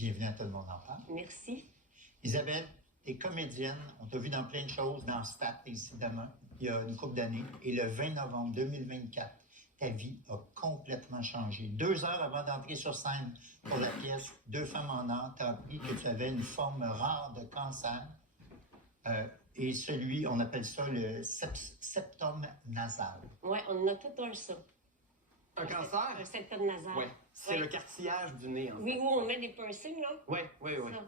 Bienvenue à Tout le monde en parle. Merci. Isabelle, tu es comédienne. On t'a vu dans plein de choses, dans Stat, ici demain, il y a une couple d'années. Et le 20 novembre 2024, ta vie a complètement changé. 2 heures avant d'entrer sur scène pour la pièce Deux femmes en or, tu as appris que tu avais une forme rare de cancer. Et celui, on appelle ça le septum nasal. Oui, on a tout un ça. Un cancer? Un septum nasal. Oui. C'est le cartilage du nez, en fait. Oui, où on met des piercings, là. Oui. Ça.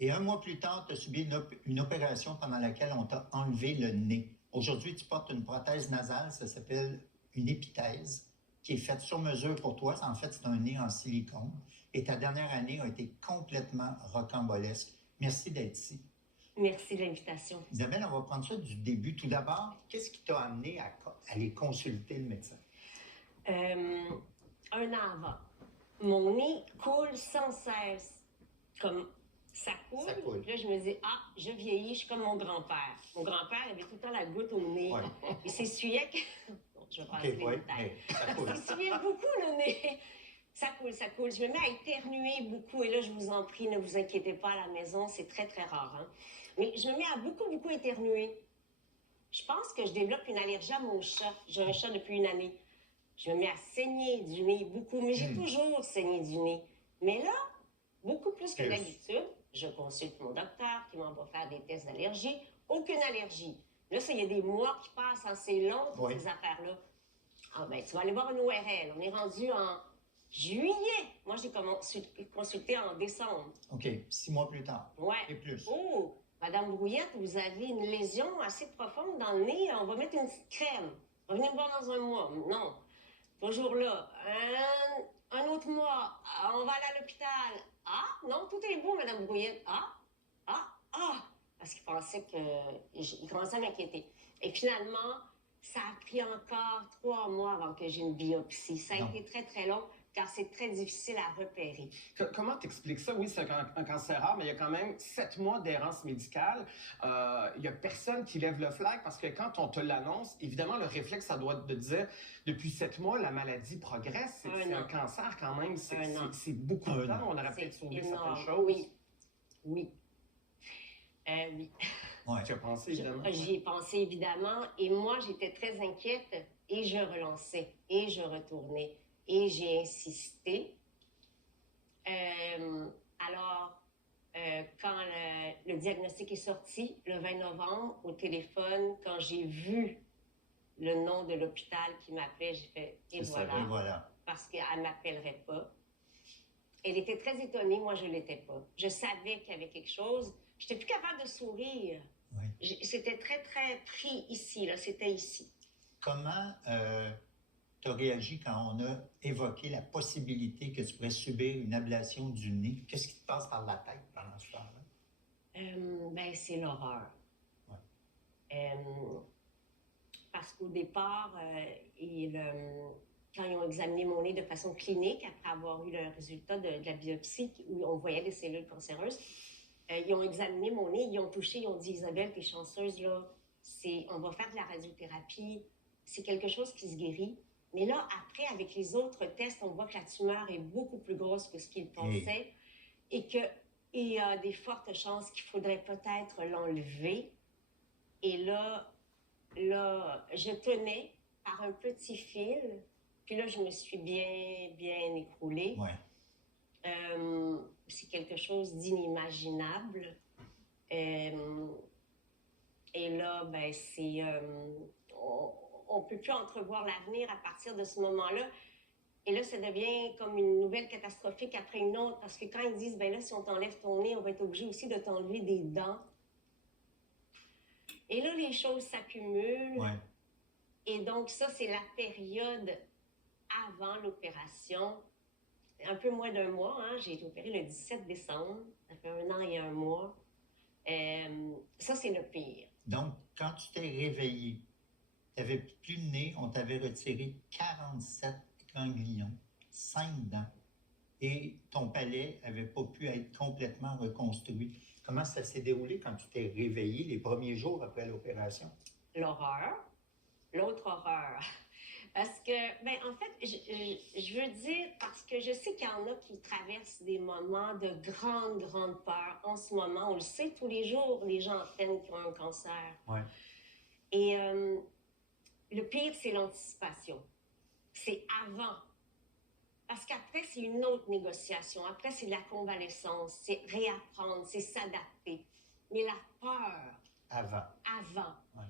Et 1 mois plus tard, tu as subi une opération pendant laquelle on t'a enlevé le nez. Aujourd'hui, tu portes une prothèse nasale, ça s'appelle une épithèse, qui est faite sur mesure pour toi. En fait, c'est un nez en silicone. Et ta dernière année a été complètement rocambolesque. Merci d'être ici. Merci de l'invitation. Isabelle, on va prendre ça du début. Tout d'abord, qu'est-ce qui t'a amené à aller consulter le médecin? Un an avant, mon nez coule sans cesse. Comme ça coule. Ça coule. Puis là, je me dis, je vieillis, je suis comme mon grand-père. Mon grand-père avait tout le temps la goutte au nez. Ouais. Il s'essuyait. Bon, je vais passer les détails. Ça coule. Il s'essuyait beaucoup le nez. Ça coule, ça coule. Je me mets à éternuer beaucoup. Et là, je vous en prie, ne vous inquiétez pas à la maison, c'est très, très rare. Hein? Mais je me mets à beaucoup éternuer. Je pense que je développe une allergie à mon chat. J'ai un chat depuis une année. Je me mets à saigner du nez beaucoup, mais j'ai toujours saigné du nez. Mais là, beaucoup plus que d'habitude, je consulte mon docteur qui m'envoie faire des tests d'allergie. Aucune allergie. Là, ça, il y a des mois qui passent assez long pour ces affaires-là. Ah ben, tu vas aller voir une ORL. On est rendu en juillet. Moi, j'ai consulté en décembre. OK, 6 mois plus tard. Ouais. Et plus. Oh, Madame Brouillette, vous avez une lésion assez profonde dans le nez. On va mettre une petite crème. Revenez me voir dans un mois. Non. Toujours là. Un autre mois. On va aller à l'hôpital. Non, tout est beau, Madame Brouillette. Parce qu'il pensait que... Il commençait à m'inquiéter. Et finalement, ça a pris encore 3 mois avant que j'ai une biopsie. Ça a été très, très long, car c'est très difficile à repérer. Comment t'expliques ça? Oui, c'est un cancer rare, mais il y a quand même 7 mois d'errance médicale. Il n'y a personne qui lève le flag parce que quand on te l'annonce, évidemment, le réflexe, ça doit te dire, depuis 7 mois, la maladie progresse. C'est un cancer quand même. C'est beaucoup de temps. On aurait peut-être sauvé certaines choses. Oui. Ouais. Tu as pensé, évidemment. J'y ai pensé, évidemment. Et moi, j'étais très inquiète. Et je relançais. Et je retournais. Et j'ai insisté. Alors, quand le diagnostic est sorti, le 20 novembre, au téléphone, quand j'ai vu le nom de l'hôpital qui m'appelait, j'ai fait « et voilà ». Parce qu'elle ne m'appellerait pas. Elle était très étonnée, moi je ne l'étais pas. Je savais qu'il y avait quelque chose. Je n'étais plus capable de sourire. Oui. C'était très, très pris ici, là. C'était ici. Comment tu as réagi quand on a évoqué la possibilité que tu pourrais subir une ablation du nez? Qu'est-ce qui te passe par la tête pendant ce temps-là? C'est l'horreur. Ouais. Parce qu'au départ, quand ils ont examiné mon nez de façon clinique, après avoir eu le résultat de la biopsie où on voyait des cellules cancéreuses, ils ont examiné mon nez, ils ont touché, ils ont dit « Isabelle, t'es chanceuse, là, on va faire de la radiothérapie, c'est quelque chose qui se guérit. » Mais là, après, avec les autres tests, on voit que la tumeur est beaucoup plus grosse que ce qu'ils pensaient et qu'il y a des fortes chances qu'il faudrait peut-être l'enlever. Et là, je tenais par un petit fil, puis là, je me suis bien écroulée. Ouais. C'est quelque chose d'inimaginable. Et là, on ne peut plus entrevoir l'avenir à partir de ce moment-là. Et là, ça devient comme une nouvelle catastrophique après une autre, parce que quand ils disent, là, si on t'enlève ton nez, on va être obligé aussi de t'enlever des dents. Et là, les choses s'accumulent. Ouais. Et donc, ça, c'est la période avant l'opération. Un peu moins d'1 mois, hein? J'ai été opérée le 17 décembre. Ça fait 1 an et 1 mois. Ça, c'est le pire. Donc, quand tu t'es réveillé, tu n'avais plus de nez, on t'avait retiré 47 ganglions, 5 dents, et ton palais n'avait pas pu être complètement reconstruit. Comment ça s'est déroulé quand tu t'es réveillé les premiers jours après l'opération? L'horreur. L'autre horreur. Parce que, ben, en fait, je veux dire, parce que je sais qu'il y en a qui traversent des moments de grande, grande peur. En ce moment, on le sait tous les jours, les gens apprennent qu'ils ont un cancer. Ouais. Et le pire, c'est l'anticipation. C'est avant. Parce qu'après, c'est une autre négociation. Après, c'est la convalescence, c'est réapprendre, c'est s'adapter. Mais la peur, Avant. avant. Ouais.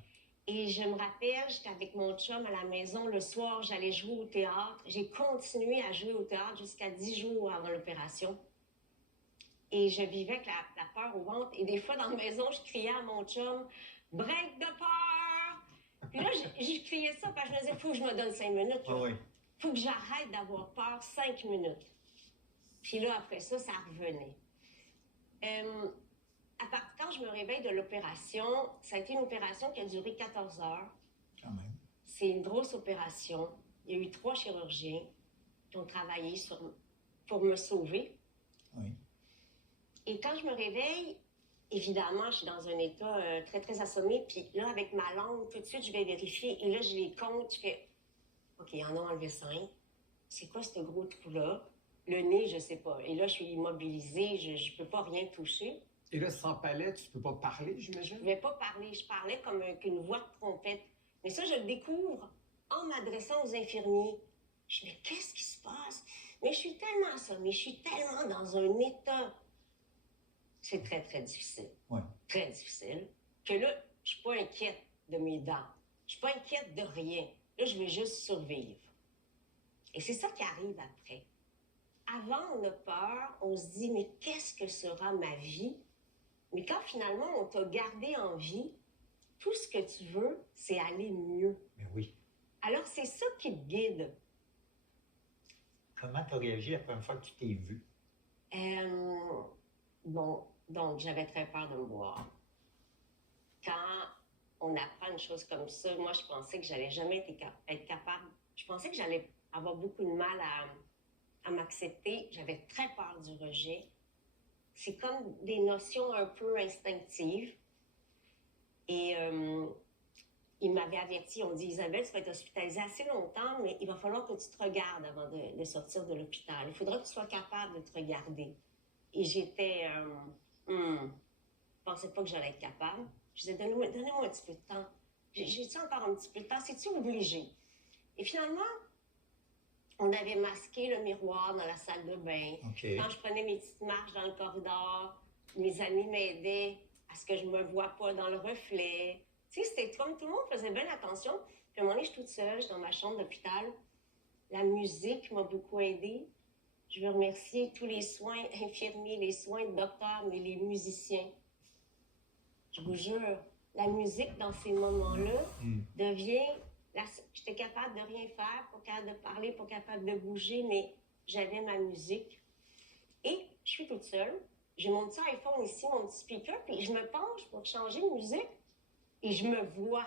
Et je me rappelle, j'étais avec mon chum à la maison le soir, j'allais jouer au théâtre. J'ai continué à jouer au théâtre jusqu'à 10 jours avant l'opération. Et je vivais avec la peur au ventre. Et des fois, dans la maison, je criais à mon chum, break de peur! Puis là, je criais ça parce que je me disais, il faut que je me donne 5 minutes. Ah oui. Faut que j'arrête d'avoir peur 5 minutes. Puis là, après ça, ça revenait. Quand je me réveille de l'opération, ça a été une opération qui a duré 14 heures. Quand même. C'est une grosse opération. Il y a eu 3 chirurgiens qui ont travaillé pour me sauver. Oui. Et quand je me réveille, évidemment, je suis dans un état très, très assommé. Puis là, avec ma langue, tout de suite, je vais vérifier. Et là, je les compte. Je fais, OK, ils en ont enlevé 5. C'est quoi ce gros trou-là? Le nez, je sais pas. Et là, je suis immobilisée. Je peux pas rien toucher. Et là, sans palais, tu peux pas parler, j'imagine? Je ne vais pas parler. Je parlais comme qu'une voix de trompette. Mais ça, je le découvre en m'adressant aux infirmiers. Je dis, mais qu'est-ce qui se passe? Mais je suis tellement assommée, je suis tellement dans un état. C'est très, très difficile. Ouais. Très difficile. Que là, je suis pas inquiète de mes dents. Je suis pas inquiète de rien. Là, je vais juste survivre. Et c'est ça qui arrive après. Avant, on a peur, on se dit, mais qu'est-ce que sera ma vie? Mais quand finalement, on t'a gardé en vie, tout ce que tu veux, c'est aller mieux. Mais oui. Alors, c'est ça qui te guide. Comment tu as réagi la première fois que tu t'es vu? Bon, donc, j'avais très peur de me voir. Quand on apprend une chose comme ça, moi, je pensais que j'allais jamais être capable. Je pensais que j'allais avoir beaucoup de mal à m'accepter. J'avais très peur du rejet. C'est comme des notions un peu instinctives. Et il m'avait averti, on dit, Isabelle, tu vas être hospitalisée assez longtemps, mais il va falloir que tu te regardes avant de sortir de l'hôpital. Il faudra que tu sois capable de te regarder. Et j'étais, je pensais pas que j'allais être capable. Je disais, donnez-moi un petit peu de temps. J'ai-tu encore un petit peu de temps? C'est-tu obligé? Et finalement, on avait masqué le miroir dans la salle de bain. Okay. Quand je prenais mes petites marches dans le corridor, mes amis m'aidaient à ce que je me vois pas dans le reflet. Tu sais, c'était comme tout le monde faisait bien attention. Puis à un moment donné, je suis toute seule, je suis dans ma chambre d'hôpital. La musique m'a beaucoup aidée. Je veux remercier tous les soins infirmiers, les soins de docteurs, mais les musiciens. Je vous jure, la musique dans ces moments-là devient... J'étais capable de rien faire, pas capable de parler, pas capable de bouger, mais j'avais ma musique. Et je suis toute seule. J'ai mon petit iPhone ici, mon petit speaker, puis je me penche pour changer de musique. Et je me vois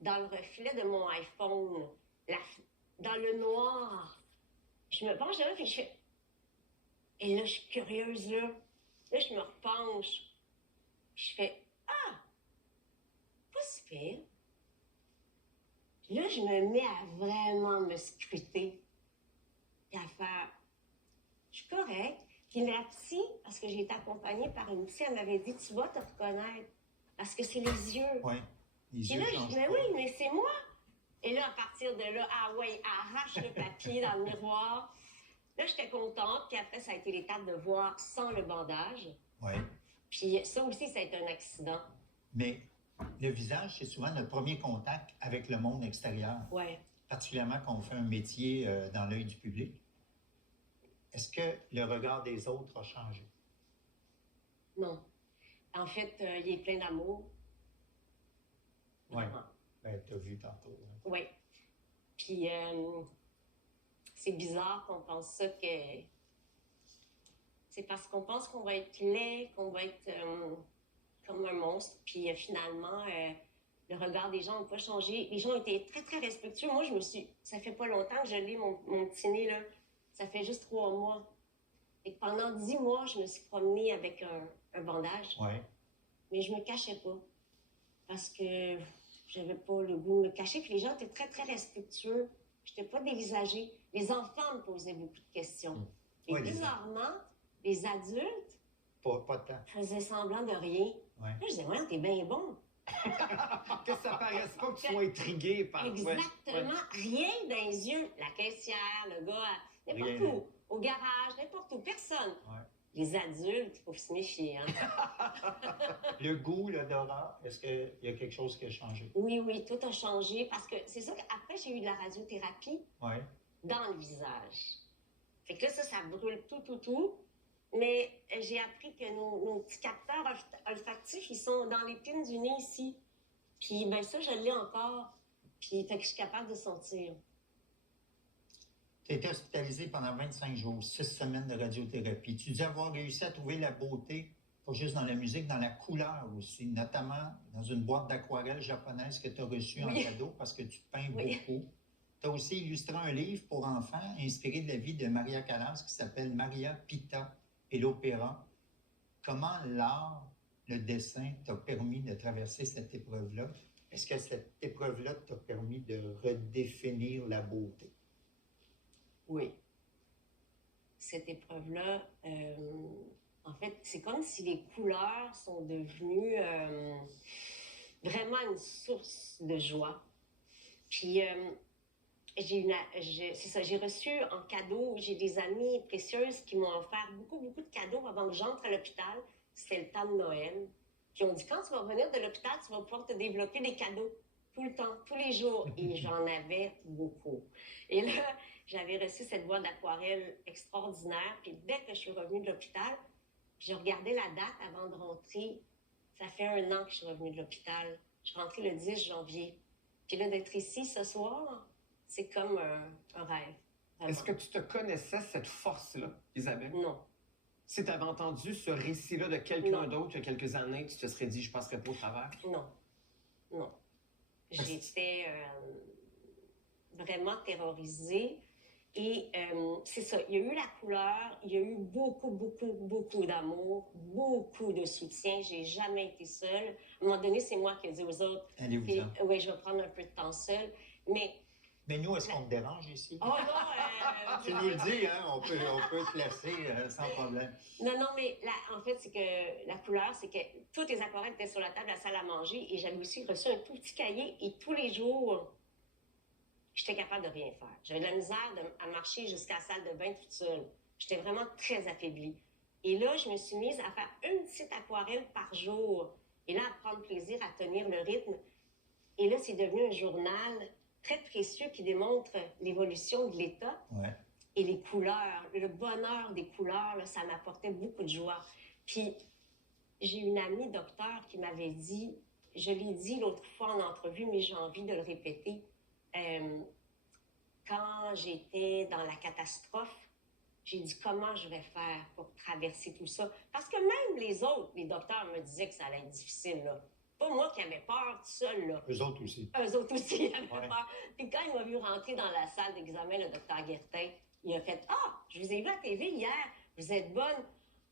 dans le reflet de mon iPhone, dans le noir. Je me penche là, puis je fais... Et là, je suis curieuse, là. Là, je me repenche. Puis je fais, ah, pas si pire. Puis là, je me mets à vraiment me scruter. Puis à faire, je suis correcte. Puis la psy, parce que j'ai été accompagnée par une psy, elle m'avait dit, tu vas te reconnaître. Parce que c'est les yeux. Oui, les Puis yeux là, je changent dis, mais pas. oui, mais c'est moi. Et là, à partir de là, ah ouais, arrache le papier dans le miroir. Là, j'étais contente. Puis après, ça a été l'étape de voir sans le bandage. Oui. Puis ça aussi, ça a été un accident. Mais le visage, c'est souvent notre premier contact avec le monde extérieur. Oui. Particulièrement quand on fait un métier dans l'œil du public. Est-ce que le regard des autres a changé? Non. En fait, il est plein d'amour. Oui. Vraiment. Ben, tu as vu tantôt. Hein. Oui. Puis, c'est bizarre qu'on pense ça que... C'est parce qu'on pense qu'on va être laid, qu'on va être comme un monstre. Puis finalement, le regard des gens n'a pas changé. Les gens ont été très, très respectueux. Moi, ça fait pas longtemps que je l'ai, mon petit nez, là. Ça fait juste 3 mois. Et pendant 10 mois, je me suis promenée avec un bandage. Oui. Mais je me cachais pas. Parce que j'avais pas le goût de me cacher. Puis les gens étaient très, très respectueux. Je n'étais pas dévisagée. Les enfants me posaient beaucoup de questions. Et Ouais, bizarrement, les adultes Pas tant. faisaient semblant de rien. Ouais. Là, je disais, ouais, t'es bien bon. Que ça paraisse pas que tu sois intrigué par... ouais, Exactement. ouais. Rien dans les yeux. La caissière, le gars, n'importe Rien. où. Au garage, n'importe où. Personne. Ouais. Les adultes, il faut se méfier. Hein? Le goût, l'odorat, est-ce qu'il y a quelque chose qui a changé? Oui, oui, tout a changé parce que c'est sûr qu'après, j'ai eu de la radiothérapie Oui. dans le visage. Fait que là, ça brûle tout. Mais j'ai appris que nos petits capteurs olfactifs, ils sont dans l'épine du nez ici. Puis, ben ça, je l'ai encore. Puis, fait que je suis capable de sentir. Tu as été hospitalisé pendant 25 jours, 6 semaines de radiothérapie. Tu dis avoir réussi à trouver la beauté, pas juste dans la musique, dans la couleur aussi, notamment dans une boîte d'aquarelle japonaise que tu as reçue en cadeau parce que tu peins beaucoup. Tu as aussi illustré un livre pour enfants inspiré de la vie de Maria Callas qui s'appelle Maria Pita et l'opéra. Comment l'art, le dessin t'a permis de traverser cette épreuve-là? Est-ce que cette épreuve-là t'a permis de redéfinir la beauté? Oui. Cette épreuve-là, en fait, c'est comme si les couleurs sont devenues vraiment une source de joie. Puis, j'ai reçu en cadeau, j'ai des amies précieuses qui m'ont offert beaucoup de cadeaux avant que j'entre à l'hôpital. C'était le temps de Noël. Puis on dit, quand tu vas revenir de l'hôpital, tu vas pouvoir te développer des cadeaux tout le temps, tous les jours. Et j'en avais beaucoup. Et là, j'avais reçu cette boîte d'aquarelle extraordinaire. Puis dès que je suis revenue de l'hôpital, j'ai regardé la date avant de rentrer. Ça fait 1 an que je suis revenue de l'hôpital. Je suis rentrée le 10 janvier. Puis là, d'être ici ce soir, c'est comme un rêve. Vraiment. Est-ce que tu te connaissais cette force-là, Isabelle? Non. Si tu avais entendu ce récit-là de quelqu'un d'autre il y a quelques années, tu te serais dit, je passerai pas au travers? Non. J'étais vraiment terrorisée. Et c'est ça, il y a eu la couleur, il y a eu beaucoup d'amour, beaucoup de soutien. J'ai jamais été seule. À un moment donné, c'est moi qui ai dit aux autres, allez-vous-en. Oui, je vais prendre un peu de temps seule. Mais nous, est-ce qu'on te dérange ici? Oh non! Tu nous le dis, hein? On peut te laisser sans problème. Non, mais en fait, c'est que la couleur, c'est que toutes les aquarelles étaient sur la table de la salle à manger et j'avais aussi reçu un tout petit cahier et tous les jours, j'étais capable de rien faire. J'avais de la misère à marcher jusqu'à la salle de bain toute seule. J'étais vraiment très affaiblie. Et là, je me suis mise à faire une petite aquarelle par jour et là, à prendre plaisir à tenir le rythme. Et là, c'est devenu un journal très précieux qui démontre l'évolution de l'État. Ouais. Et les couleurs, le bonheur des couleurs, là, ça m'apportait beaucoup de joie. Puis, j'ai une amie docteur qui m'avait dit, je l'ai dit l'autre fois en entrevue, mais j'ai envie de le répéter, quand j'étais dans la catastrophe, j'ai dit comment je vais faire pour traverser tout ça. Parce que même les autres, les docteurs me disaient que ça allait être difficile, là. Pas moi qui avais peur tout seul, là. Eux autres aussi. Eux autres aussi avaient peur. Puis quand il m'a vu rentrer dans la salle d'examen, le docteur Guertin, il a fait « Ah, je vous ai vu à la TV hier, vous êtes bonne.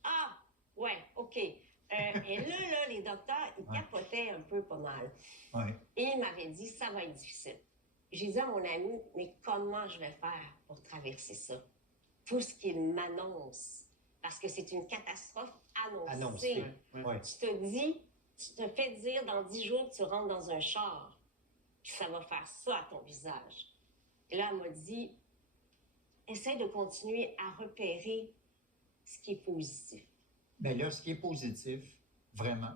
Ah, ouais, OK. » Et là, les docteurs, ils capotaient un peu pas mal. Ouais. Et il m'avait dit « Ça va être difficile. » J'ai dit à mon ami « Mais comment je vais faire pour traverser ça? » Tout ce qu'il m'annonce, parce que c'est une catastrophe annoncée. Ouais. Tu te fais dire dans 10 jours que tu rentres dans un char, puis ça va faire ça à ton visage. Et là, elle m'a dit, essaie de continuer à repérer ce qui est positif. Bien là, ce qui est positif, vraiment,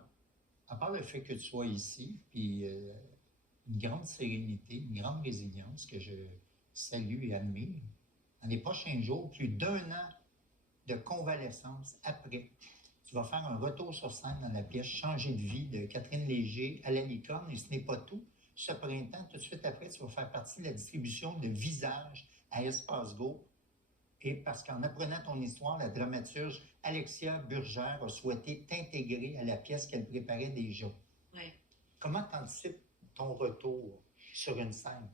à part le fait que tu sois ici, puis une grande sérénité, une grande résilience que je salue et admire, dans les prochains jours, plus d'1 an de convalescence après, tu vas faire un retour sur scène dans la pièce Changer de vie de Catherine Léger à la Licorne, et ce n'est pas tout. Ce printemps, tout de suite après, tu vas faire partie de la distribution de Visage à Espace Go. Et parce qu'en apprenant ton histoire, la dramaturge Alexia Burgère a souhaité t'intégrer à la pièce qu'elle préparait déjà. Ouais. Comment t'anticipes ton retour sur une scène?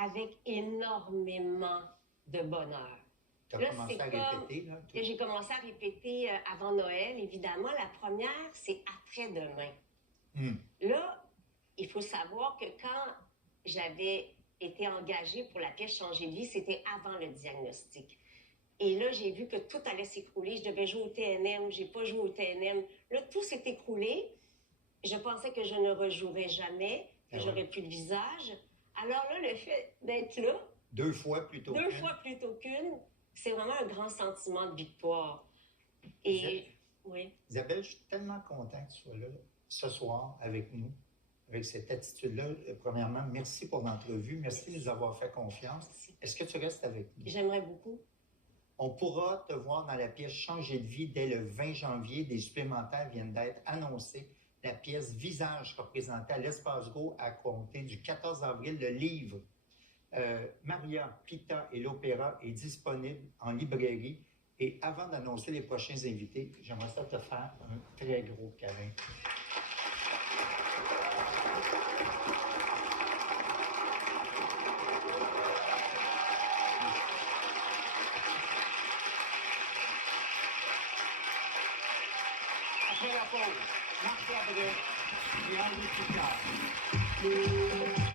Avec énormément de bonheur. Tu as commencé à répéter, là? J'ai commencé à répéter avant Noël, évidemment. La première, c'est après-demain. Là, il faut savoir que quand j'avais été engagée pour la pièce Changer de vie, c'était avant le diagnostic. Et là, j'ai vu que tout allait s'écrouler. Je devais jouer au TNM, j'ai pas joué au TNM. Là, tout s'est écroulé. Je pensais que je ne rejouerais jamais, que j'aurais plus de visage. Alors là, le fait d'être là, 2 fois plutôt deux fois plutôt qu'une, c'est vraiment un grand sentiment de victoire. Et oui. Isabelle, je suis tellement content que tu sois là ce soir avec nous, avec cette attitude-là. Premièrement, merci pour l'entrevue. Merci de nous avoir fait confiance. Est-ce que tu restes avec nous? J'aimerais beaucoup. On pourra te voir dans la pièce Changer de vie dès le 20 janvier. Des supplémentaires viennent d'être annoncés. La pièce Visage représentée à l'Espace Go à compter du 14 avril. Le livre Maria, Pita et l'opéra est disponible en librairie. Et avant d'annoncer les prochains invités, j'aimerais ça te faire un très gros câlin. Après la pause, Marc Fabre et Henri Picard.